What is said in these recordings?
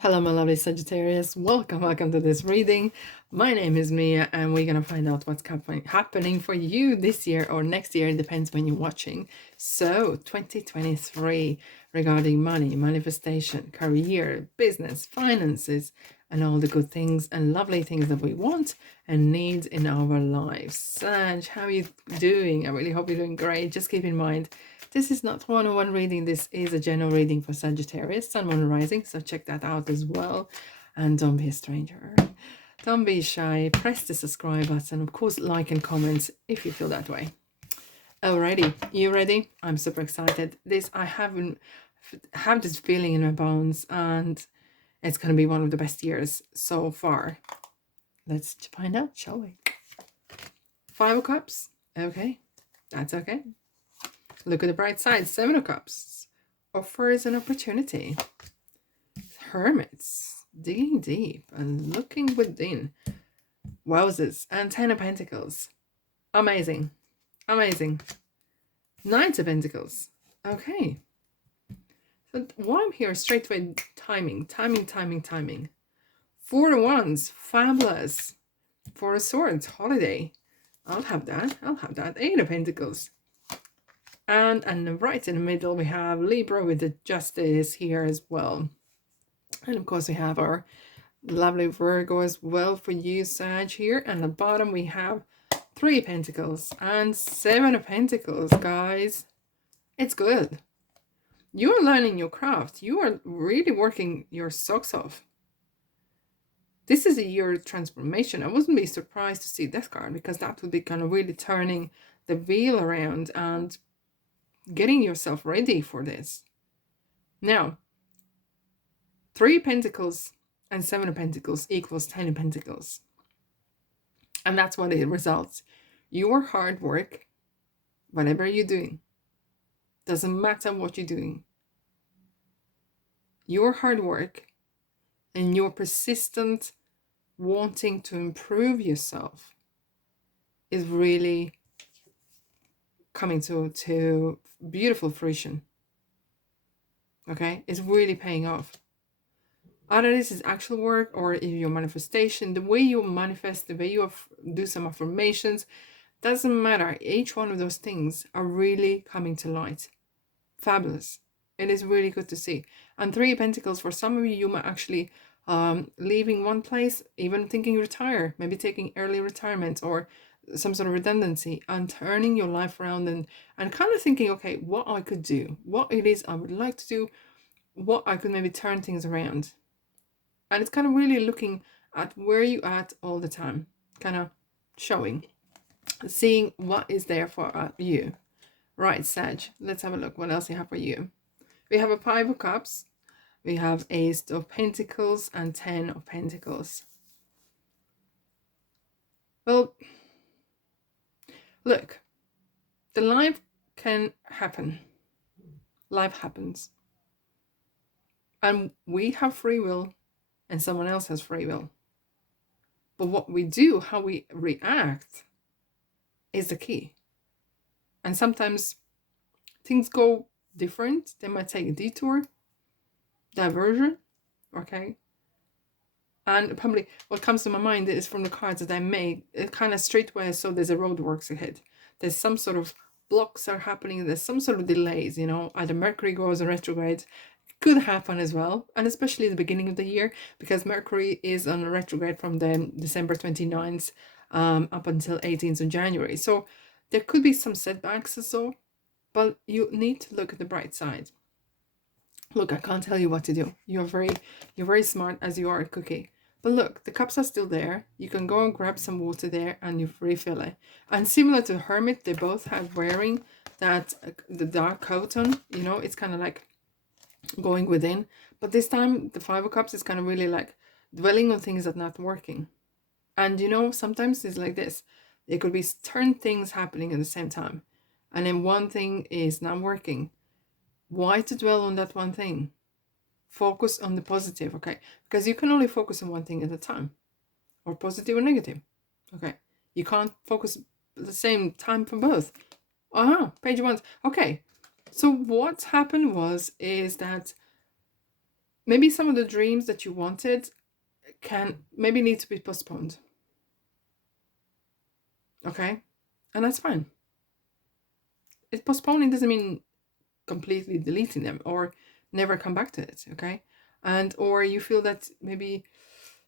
Hello, my lovely Sagittarius. Welcome to this reading. My name is Mia, and we're gonna find out what's happening for you this year or next year. It depends when you're watching. So, 2023 regarding money, manifestation, career, business, finances, and all the good things and lovely things that we want and need in our lives. Sag, how are you doing? I really hope you're doing great. Just keep in mind, this is not one-on-one reading. This is a general reading for Sagittarius, Sun, Moon, Rising. So check that out as well. And don't be a stranger. Don't be shy. Press the subscribe button. Of course, like and comment if you feel that way. Alrighty, you ready? I'm super excited. I have this feeling in my bones, and it's gonna be one of the best years so far. Let's find out, shall we? 5 of Cups. Okay, that's okay. Look at the bright side. 7 of Cups offers an opportunity. Hermits, digging deep and looking within. Wowzers. And 10 of Pentacles. Amazing. Amazing. 9 of Pentacles. Okay. So while I'm here, straight away, timing. 4 of Wands. Fabulous. 4 of Swords. Holiday. I'll have that. 8 of Pentacles. And right in the middle, we have Libra with the Justice here as well. And of course, we have our lovely Virgo as well for you, Sag, here. And at the bottom, we have 3 of Pentacles and 7 of Pentacles, guys. It's good. You're learning your craft. You are really working your socks off. This is a year of transformation. I wouldn't be surprised to see this card, because that would be kind of really turning the wheel around and getting yourself ready for this. Now, 3 of Pentacles and 7 of Pentacles equals 10 of Pentacles. And that's what it results. Your hard work, whatever you're doing, doesn't matter what you're doing. Your hard work and your persistent wanting to improve yourself is really coming to beautiful fruition. Okay? It's really paying off. Either this is actual work, or if your manifestation, the way you manifest, the way you do some affirmations, doesn't matter. Each one of those things are really coming to light. Fabulous. It is really good to see. And 3 of Pentacles, for some of you, you might actually leaving one place, even thinking retire, maybe taking early retirement or some sort of redundancy, and turning your life around and kind of thinking, okay, what I could do, what it is I would like to do, what I could maybe turn things around. And it's kind of really looking at where you at all the time, kind of showing, seeing what is there for you. Right, Sag, let's have a look. What else we have for you? We have a 5 of Cups. We have Ace of Pentacles and 10 of Pentacles. Well, look, the life can happen. Life happens. And we have free will, and someone else has free will. But what we do, how we react, is the key. And sometimes things go different. They might take a detour, diversion, okay? And probably what comes to my mind is from the cards that I made, it kind of straightway, so there's a roadworks ahead. There's some sort of blocks are happening. There's some sort of delays, you know, either Mercury goes in retrograde. Could happen as well, and especially the beginning of the year, because Mercury is on a retrograde from the December 29th up until 18th of January. So there could be some setbacks or so, but you need to look at the bright side. Look, I can't tell you what to do. You're very smart as you are at Cookie. But look, the cups are still there. You can go and grab some water there and you refill it. And similar to Hermit, they both have wearing that the dark coat on. You know, it's kind of like going within. But this time, the 5 of Cups is kind of really like dwelling on things that are not working. And you know, sometimes it's like this. There could be 10 things happening at the same time. And then one thing is not working. Why to dwell on that one thing? Focus on the positive, okay? Because you can only focus on one thing at a time, or positive or negative, okay? You can't focus at the same time for both. Page 1. Okay, so what happened is that maybe some of the dreams that you wanted can maybe need to be postponed. Okay? And that's fine. Postponing doesn't mean completely deleting them or never come back to it. Okay? And or you feel that maybe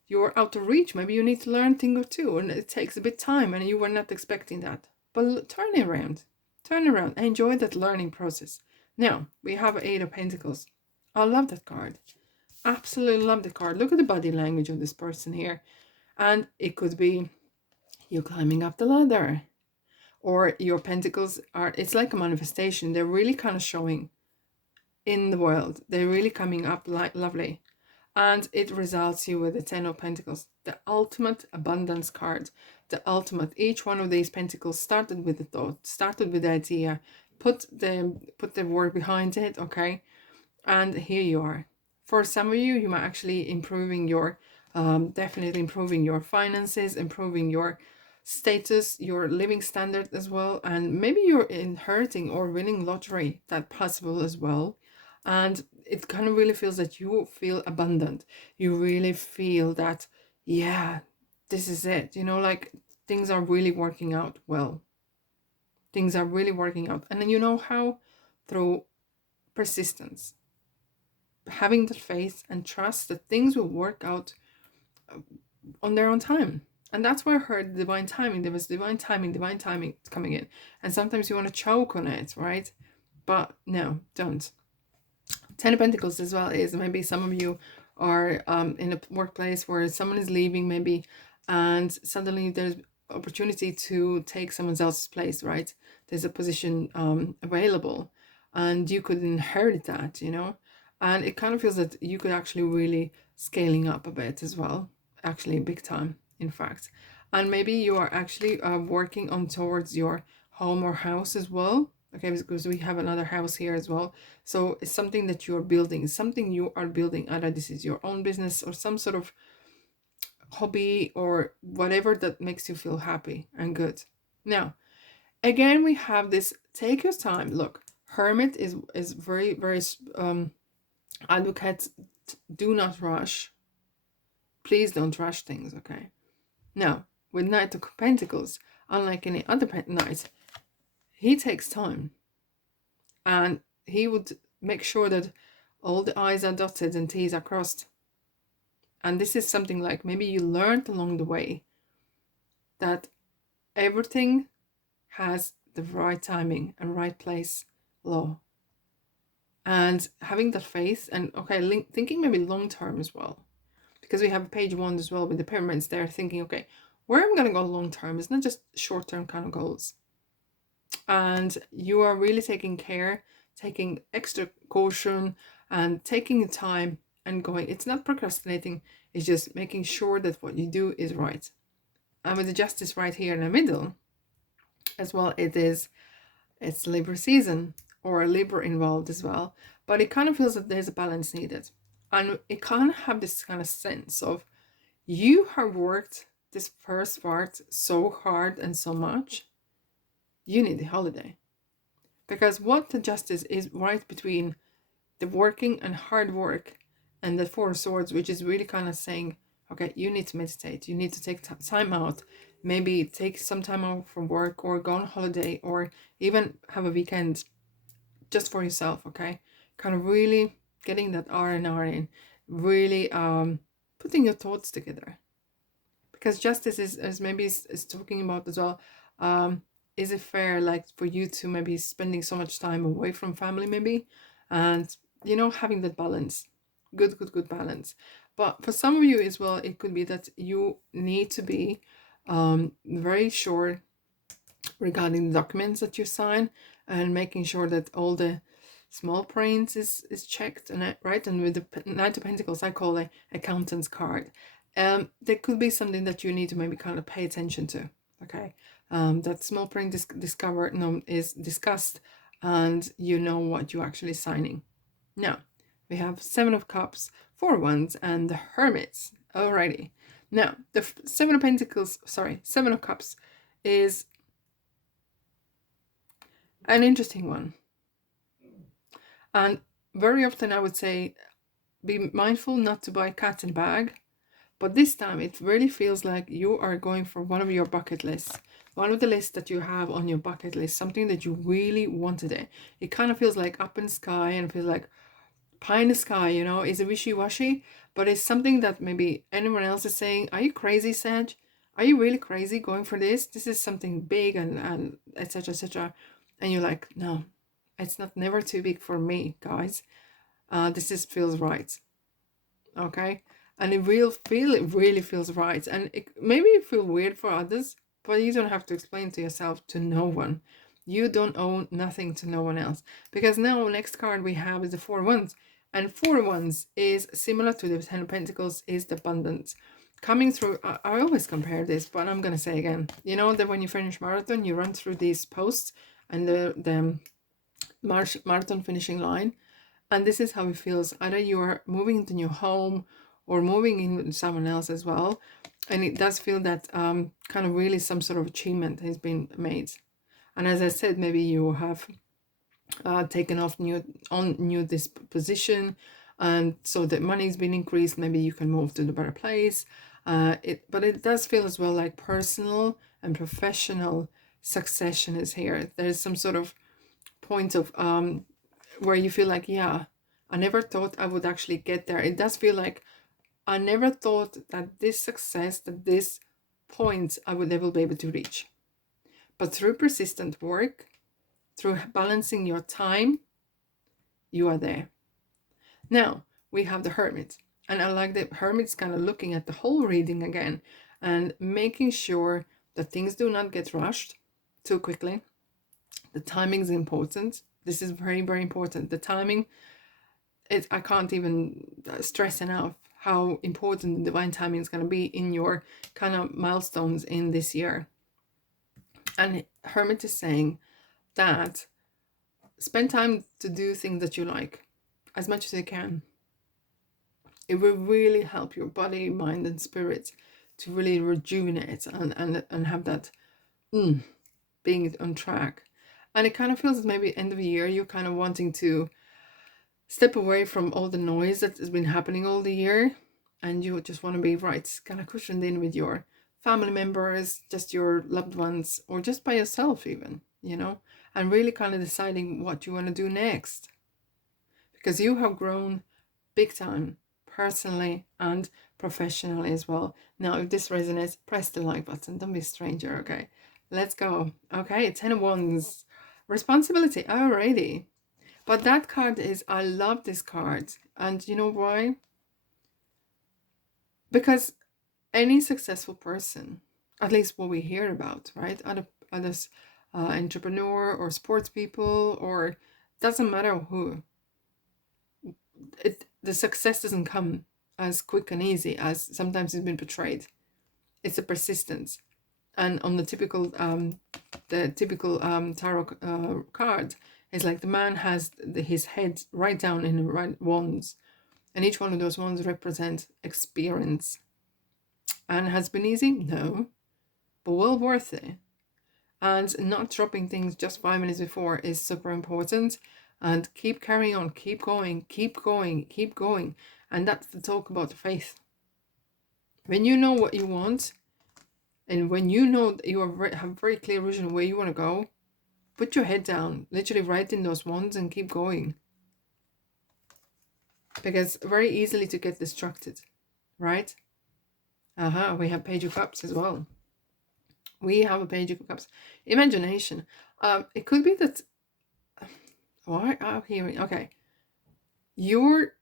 you're out of reach. Maybe you need to learn a thing or two, and it takes a bit time, and you were not expecting that. But turn it around. Turn around. Enjoy that learning process. Now, we have Eight of Pentacles. I love that card. Absolutely love the card. Look at the body language of this person here. And it could be you climbing up the ladder. Or your pentacles are, it's like a manifestation. They're really kind of showing in the world. They're really coming up like lovely. And it results you with the Ten of Pentacles, the ultimate abundance card, the ultimate. Each one of these pentacles started with a thought, started with the idea, put the word behind it, okay? And here you are. For some of you, you might actually improving your, definitely improving your finances, improving your status, your living standard as well. And maybe you're inheriting or winning lottery, that possible as well. And it kind of really feels that you feel abundant. You really feel that, yeah, this is it. You know, like things are really working out well. Things are really working out. And then you know how? Through persistence. Having the faith and trust that things will work out on their own time. And that's why I heard divine timing. There was divine timing coming in. And sometimes you want to choke on it, right? But no, don't. Ten of Pentacles as well is maybe some of you are in a workplace where someone is leaving maybe, and suddenly there's opportunity to take someone else's place, right? There's a position available, and you could inherit that, you know? And it kind of feels that you could actually really scaling up a bit as well, actually big time, in fact. And maybe you are actually working on towards your home or house as well. Okay, because we have another house here as well. So it's something that you're building, something you are building. Either this is your own business or some sort of hobby or whatever that makes you feel happy and good. Now, again, we have this, take your time. Look, Hermit is very, very advocate, do not rush. Please don't rush things, okay? Now, with Knight of Pentacles, unlike any other knight, he takes time. And he would make sure that all the I's are dotted and T's are crossed. And this is something like maybe you learned along the way that everything has the right timing and right place law. And having that faith and, okay, thinking maybe long term as well. Because we have page 1 as well with the pyramids there, thinking, okay, where am I going to go long term? It's not just short term kind of goals. And you are really taking care, taking extra caution and taking the time and going. It's not procrastinating, it's just making sure that what you do is right. And with the justice right here in the middle as well, it's Libra season or Libra involved as well. But it kind of feels that there's a balance needed. And it kind of have this kind of sense of you have worked this first part so hard and so much, you need a holiday. Because what the justice is right between the working and hard work and the Four of Swords, which is really kind of saying, okay, you need to meditate, you need to take time out, maybe take some time out from work or go on holiday or even have a weekend just for yourself, okay? Kind of really getting that R&R in, really putting your thoughts together. Because justice is maybe is talking about as well, is it fair, like, for you to maybe spending so much time away from family maybe, and you know, having that balance, good balance. But for some of you as well, it could be that you need to be very sure regarding the documents that you sign and making sure that all the small print is checked and right. And with the Knight of Pentacles, I call it accountant's card. There could be something that you need to maybe kind of pay attention to, okay? That small print is discussed, and you know what you're actually signing. Now, we have Seven of Cups, Four of Wands, and the Hermits. Alrighty. Now, the Seven of Cups is an interesting one. And very often I would say be mindful not to buy cat in a bag. But this time it really feels like you are going for one of your bucket lists. One of the lists that you have on your bucket list, something that you really wanted it. It kind of feels like up in the sky and feels like pie in the sky, you know, is a wishy-washy, but it's something that maybe anyone else is saying, are you crazy, Sag? Are you really crazy going for this? This is something big and etc. etc. And you're like, no, it's not never too big for me, guys. This is feels right. Okay. And it really feels right. And it maybe feel weird for others, but you don't have to explain to yourself to no one. You don't owe nothing to no one else. Because now next card we have is the Four of Wands. And Four of Wands is similar to the Ten of Pentacles, is the abundance. Coming through, I always compare this, but I'm going to say again, you know that when you finish marathon, you run through these posts and the marathon finishing line. And this is how it feels. Either you're moving into your home or moving in with someone else as well. And it does feel that kind of really some sort of achievement has been made. And as I said, maybe you have taken off new this position, and so the money's been increased. Maybe you can move to the better place. But it does feel as well like personal and professional succession is here. There's some sort of point of where you feel like, yeah, I never thought I would actually get there. It does feel like I never thought that this success, that this point I would ever be able to reach. But through persistent work, through balancing your time, you are there. Now, we have the Hermit. And I like the Hermit's kind of looking at the whole reading again and making sure that things do not get rushed too quickly. The timing is important. This is very, very important. The timing, I can't even stress enough how important divine timing is going to be in your kind of milestones in this year. And Hermit is saying that spend time to do things that you like as much as you can. It will really help your body, mind, and spirit to really rejuvenate and have that being on track. And it kind of feels maybe end of the year, you're kind of wanting to step away from all the noise that has been happening all the year, and you just want to be right, kind of cushioned in with your family members, just your loved ones, or just by yourself even, you know, and really kind of deciding what you want to do next. Because you have grown big time, personally and professionally as well. Now, if this resonates, press the like button. Don't be a stranger, okay? Let's go. Okay, 10 of Wands. Responsibility, alrighty. But that card is, I love this card. And you know why? Because any successful person, at least what we hear about, right? Others, entrepreneur or sports people, or doesn't matter who. The success doesn't come as quick and easy as sometimes it's been portrayed. It's a persistence. And on the typical tarot card, it's like the man has his head right down in the right wands, and each one of those wands represent experience. And has been easy? No, but well worth it. And not dropping things just 5 minutes before is super important. And keep carrying on, keep going, keep going, keep going. And that's the talk about faith. When you know what you want, and when you know that you have a very clear vision of where you want to go, put your head down, literally write in those wands and keep going. Because very easily to get distracted, right? We have Page of Cups as well. We have a Page of Cups. Imagination. It could be that... Why am hearing? Okay. Your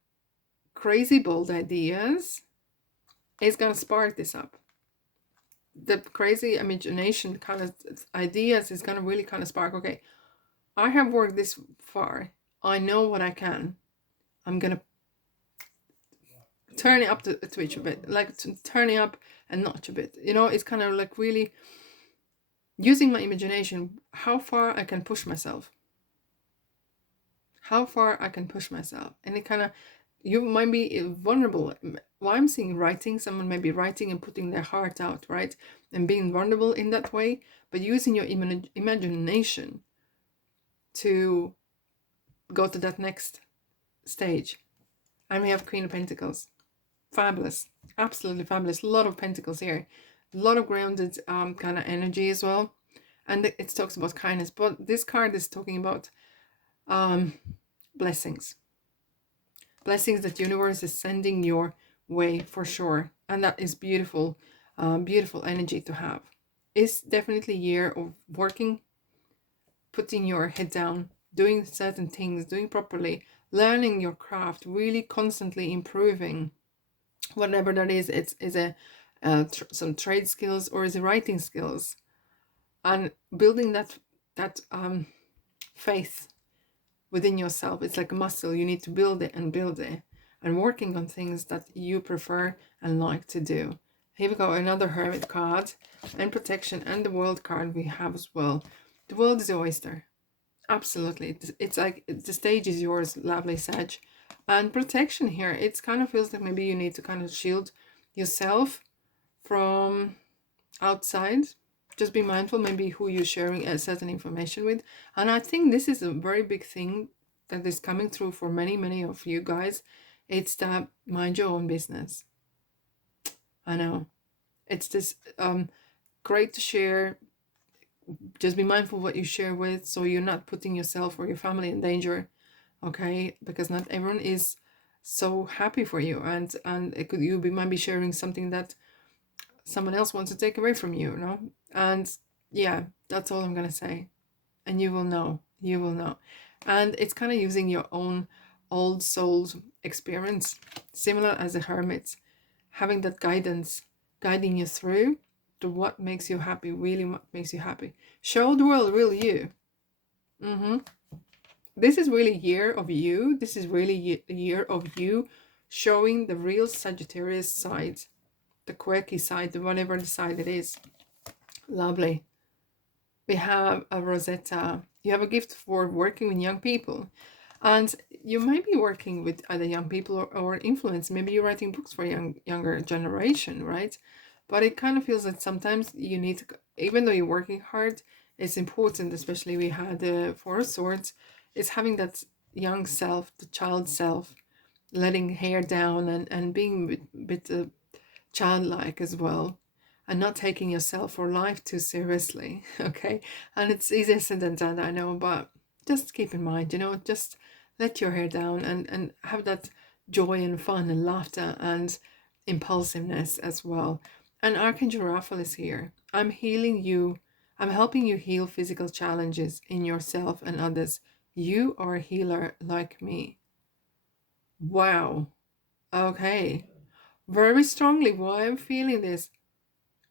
crazy bold ideas is going to spark this up. The crazy imagination kind of ideas is going to really kind of spark, okay, I have worked this far. I know what I can. I'm going to turn it up to twitch a bit, like turn it up a notch a bit. You know, it's kind of like really using my imagination, how far I can push myself. How far I can push myself. And it kind of, you might be vulnerable. While I'm seeing writing, someone may be writing and putting their heart out, right? And being vulnerable in that way, but using your imagination to go to that next stage. And we have Queen of Pentacles. Fabulous. Absolutely fabulous. A lot of pentacles here. A lot of grounded kind of energy as well. And it talks about kindness. But this card is talking about blessings. Blessings that the universe is sending your way for sure. And that is beautiful. Beautiful energy to have. It's definitely a year of working, putting your head down, doing certain things, doing properly, learning your craft, really constantly improving. Whatever that is a some trade skills or is it writing skills, and building that faith within yourself. It's like a muscle. You need to build it and build it, and working on things that you prefer and like to do. Here we go, another Hermit card, and protection, and the World card we have as well. The world is your oyster. Absolutely. It's like the stage is yours, lovely Sag. And protection here, it kind of feels like maybe you need to kind of shield yourself from outside. Just be mindful maybe who you're sharing a certain information with. And I think this is a very big thing that is coming through for many of you guys. It's that mind your own business. I know. It's this great to share. Just be mindful what you share with, so you're not putting yourself or your family in danger, okay? Because not everyone is so happy for you, and it could, might be sharing something that someone else wants to take away from you, you know? And yeah, that's all I'm gonna say. And you will know. And it's kind of using your own old soul's experience, similar as the hermits, having that guidance guiding you through to what makes you happy, really what makes you happy. Show the world real you. This is really a year of you. This is really a year of you showing the real Sagittarius side, the quirky side, the whatever the side it is. Lovely. We have a Rosetta. You have a gift for working with young people. And you might be working with either young people or influence. Maybe you're writing books for younger generation, right? But it kind of feels that sometimes you need to, even though you're working hard, it's important, especially we had the Four of Swords, is having that young self, the child self, letting hair down and being a bit childlike as well, and not taking yourself or life too seriously, okay? And it's easier said than done, I know, but just keep in mind, you know, just let your hair down and have that joy and fun and laughter and impulsiveness as well. And Archangel Raphael is here. I'm healing you. I'm helping you heal physical challenges in yourself and others. You are a healer like me. Wow. Okay. Very strongly, why I'm feeling this.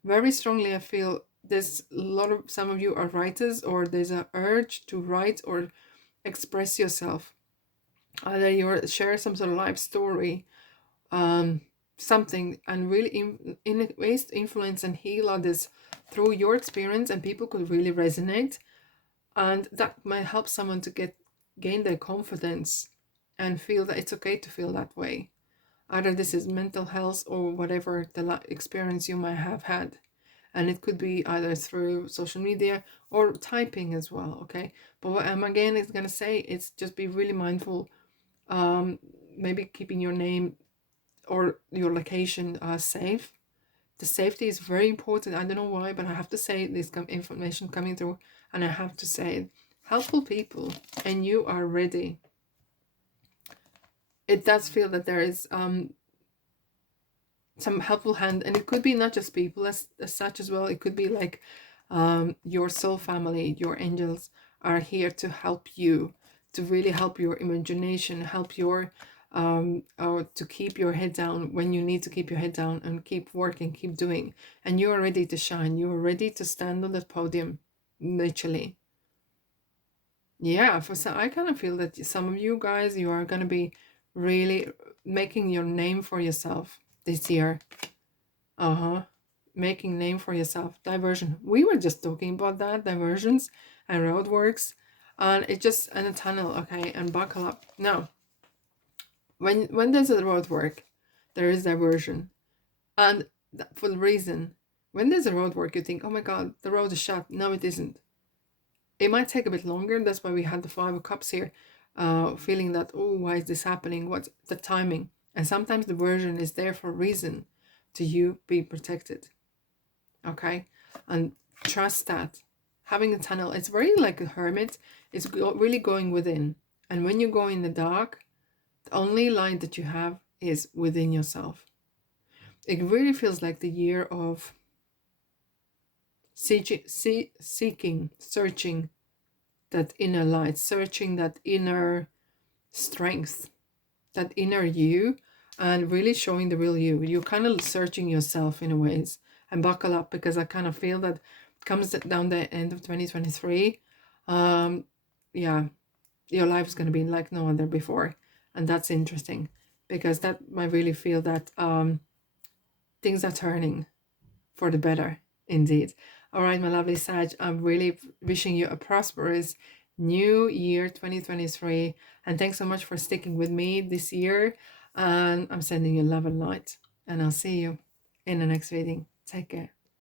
Very strongly, I feel there's a lot of, some of you are writers, or there's an urge to write or express yourself. Either you share some sort of life story, something, and really in ways to influence and heal others through your experience, and people could really resonate, and that might help someone to gain their confidence and feel that it's okay to feel that way. Either this is mental health or whatever the experience you might have had. And it could be either through social media or typing as well, okay? But what I'm again is going to say is just be really mindful, maybe keeping your name or your location safe. The safety is very important. I don't know why, but I have to say this information coming through, and I have to say it. Helpful people, and you are ready. It does feel that there is some helpful hand, and it could be not just people as such as well. It could be like your soul family, your angels are here to help you, to really help your imagination, help your or to keep your head down when you need to keep your head down, and keep working, keep doing. And you are ready to shine. You are ready to stand on that podium, literally. Yeah, for some, I kind of feel that some of you guys, you are going to be really making your name for yourself this year. Making name for yourself. Diversion. We were just talking about that, diversions and roadworks, and it just, and a tunnel, okay, and buckle up. Now, when there's a roadwork, there is diversion. And for the reason, when there's a roadwork, you think, oh my god, the road is shut. No, it isn't. It might take a bit longer. That's why we had the Five of Cups here, feeling that, oh, why is this happening? What's the timing? And sometimes the version is there for a reason, to you be protected. Okay? And trust that. Having a tunnel, it's very like a hermit. It's really going within. And when you go in the dark, the only light that you have is within yourself. It really feels like the year of seeking, searching that inner light, searching that inner strength, that inner you, and really showing the real you. You're kind of searching yourself in a ways. And buckle up, because I kind of feel that comes down the end of 2023. Yeah, your life is going to be like no other before. And that's interesting, because that might really feel that things are turning for the better indeed. All right, my lovely Sag, I'm really wishing you a prosperous new year 2023, and thanks so much for sticking with me this year. And I'm sending you love and light, and I'll see you in the next reading. Take care.